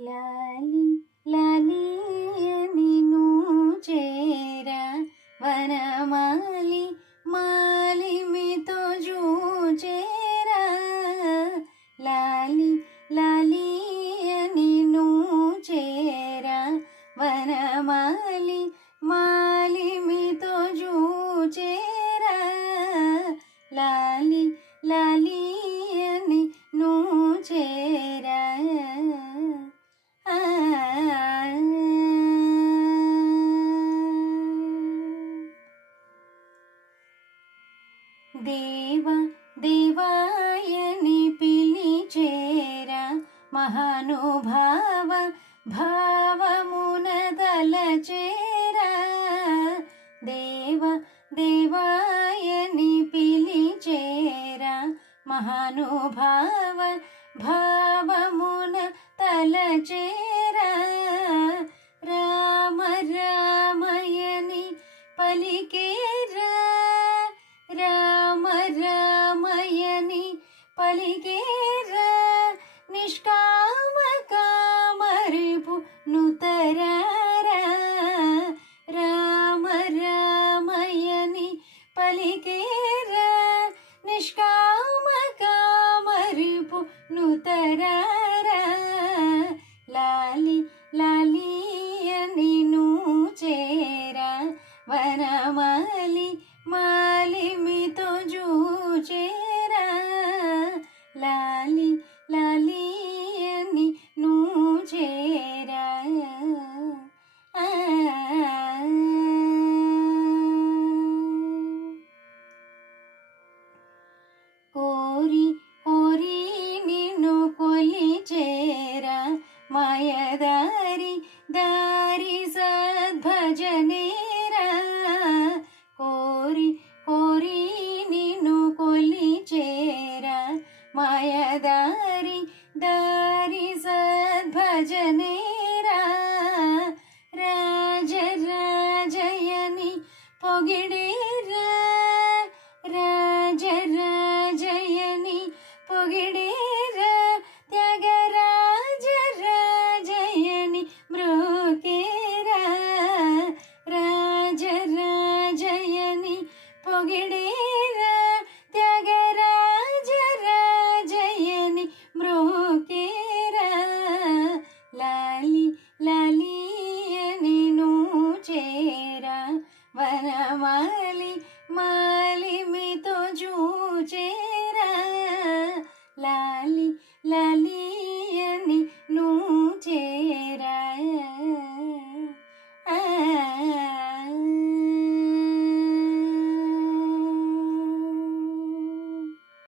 లాలి లాలి నిను చేరా వనమాలి మాలిమితో జూచేరా లాలి లాలి నిను చేరా వనమాలి మాలిమితో జూచేరా లాలి లాలి నిను చేరా దేవ దేవాయని పిలిచేరా మహానుభావ భావమున తలచేరా దేవ దేవాయని పిలిచేరా మహానుభావ భావమున తలచేరా రామ రామయని పలికేరా రామ రామయని పలికేరా నిష్కామ కామరిపు నుతరారా రామ రామయని పలికేరా నిష్కామ కామరిపు నుతరారా లాలి లాలి నిను చేరా వనమాలి మాలిమితో జూచేరా లాలి లాలి నిను చేరా కోరి కోరి నిన్ను కొలిచేరా మాయదారి దారి సద్భజనేరా కోరి కోరి నిన్ను కొలిచేరా మాయదారి దారి సద్భజనేరా రాజ రాజయని పొగిడేరా రాజ రాజయని పొగిడేరా త్యాగరాజ రాజయని మ్రోకేరా రాజ రాజయని పొగిడేరా త్యాగరాజ రాజయని మ్రోకేరా లాలి లాలి నిను చేరా వనమాలి మా